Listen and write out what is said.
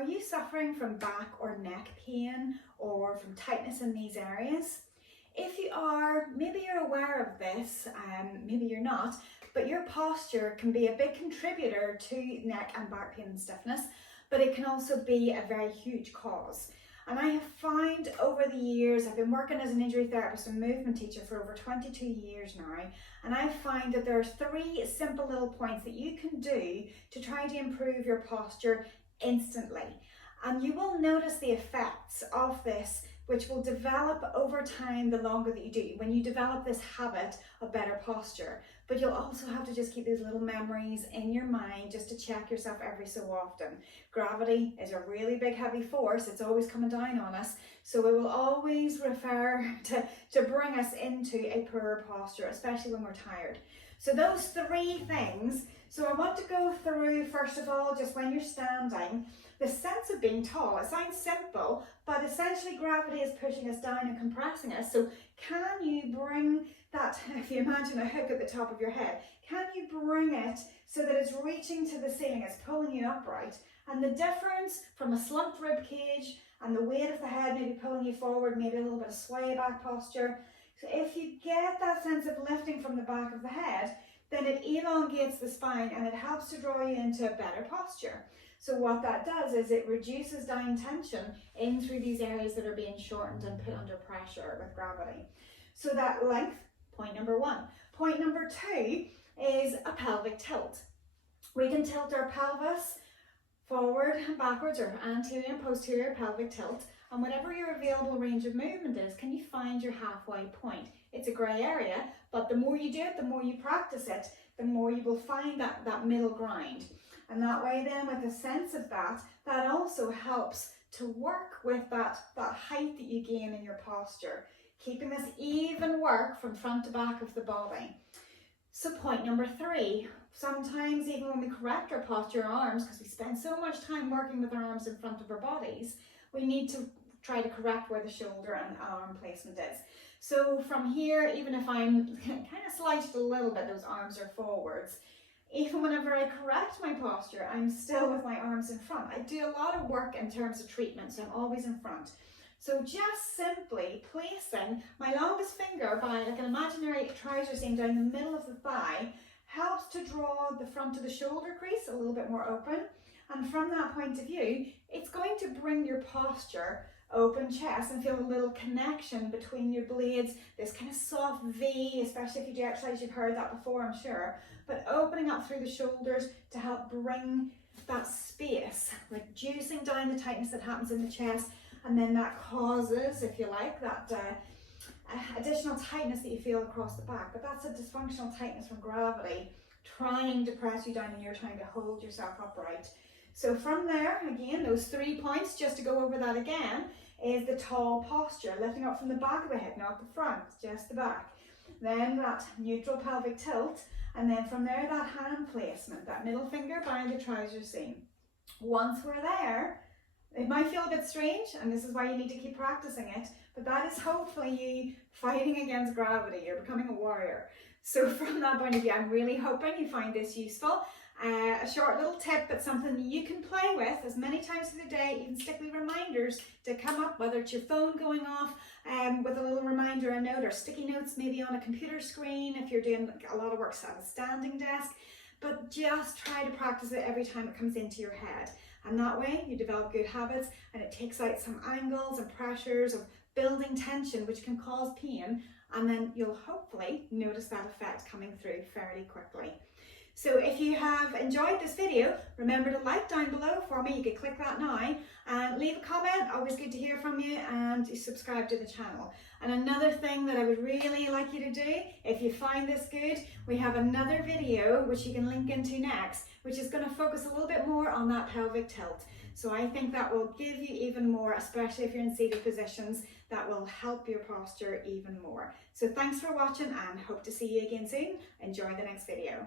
Are you suffering from back or neck pain or from tightness in these areas? If you are, maybe you're aware of this, maybe you're not, but your posture can be a big contributor to neck and back pain and stiffness, but it can also be a very huge cause. And I have found over the years, I've been working as an injury therapist and movement teacher for over 22 years now, and I find that there are 3 simple little points that you can do to try to improve your posture instantly. And you will notice the effects of this, which will develop over time the longer that you do, when you develop this habit of better posture. But you'll also have to just keep these little memories in your mind just to check yourself every so often. Gravity is a really big heavy force. It's always coming down on us. So it will always refer to bring us into a poorer posture, especially when we're tired. So those 3 things. So I want to go through, first of all, just when you're standing, the sense of being tall. It sounds simple, but essentially gravity is pushing us down and compressing us. So can you bring that, if you imagine a hook at the top of your head, can you bring it so that it's reaching to the ceiling, it's pulling you upright? And the difference from a slumped rib cage and the weight of the head maybe pulling you forward, maybe a little bit of sway back posture. So if you get that sense of lifting from the back of the head, then it elongates the spine and it helps to draw you into a better posture. So what that does is it reduces down tension in through these areas that are being shortened and put under pressure with gravity. So that length, point number 1. Point number 2 is a pelvic tilt. We can tilt our pelvis forward and backwards, or anterior and posterior pelvic tilt. And whatever your available range of movement is, can you find your halfway point? It's a grey area, but the more you do it, the more you practice it, the more you will find that middle ground. And that way then, with a sense of that, that also helps to work with that height that you gain in your posture, keeping this even work from front to back of the body. So point number 3, sometimes even when we correct our posture, our arms, because we spend so much time working with our arms in front of our bodies, we need to try to correct where the shoulder and arm placement is. So from here, even if I'm kind of slouched a little bit, those arms are forwards. Even whenever I correct my posture, I'm still with my arms in front. I do a lot of work in terms of treatment, so I'm always in front. So just simply placing my longest finger by like an imaginary trouser seam down the middle of the thigh helps to draw the front of the shoulder crease a little bit more open. And from that point of view, it's going to bring your posture, open chest, and feel a little connection between your blades, this kind of soft V, especially if you do exercise, you've heard that before, I'm sure, but opening up through the shoulders to help bring that space, reducing down the tightness that happens in the chest, and then that causes, if you like, that additional tightness that you feel across the back. But that's a dysfunctional tightness from gravity trying to press you down and you're trying to hold yourself upright. So from there, again, those 3 points, just to go over that again, is the tall posture, lifting up from the back of the head, not the front, just the back. Then that neutral pelvic tilt, and then from there, that hand placement, that middle finger behind the trouser seam. Once we're there, it might feel a bit strange, and this is why you need to keep practicing it, but that is hopefully you fighting against gravity. You're becoming a warrior. So from that point of view, I'm really hoping you find this useful. A short little tip, but something that you can play with as many times through the day, even sticky reminders to come up, whether it's your phone going off with a little reminder, a note, or sticky notes maybe on a computer screen if you're doing a lot of work at a standing desk. But just try to practice it every time it comes into your head. And that way you develop good habits and it takes out some angles and pressures of building tension, which can cause pain. And then you'll hopefully notice that effect coming through fairly quickly. So if you have enjoyed this video, remember to like down below for me. You can click that now and leave a comment. Always good to hear from you, and subscribe to the channel. And another thing that I would really like you to do, if you find this good, we have another video which you can link into next, which is going to focus a little bit more on that pelvic tilt. So I think that will give you even more, especially if you're in seated positions, that will help your posture even more. So thanks for watching and hope to see you again soon. Enjoy the next video.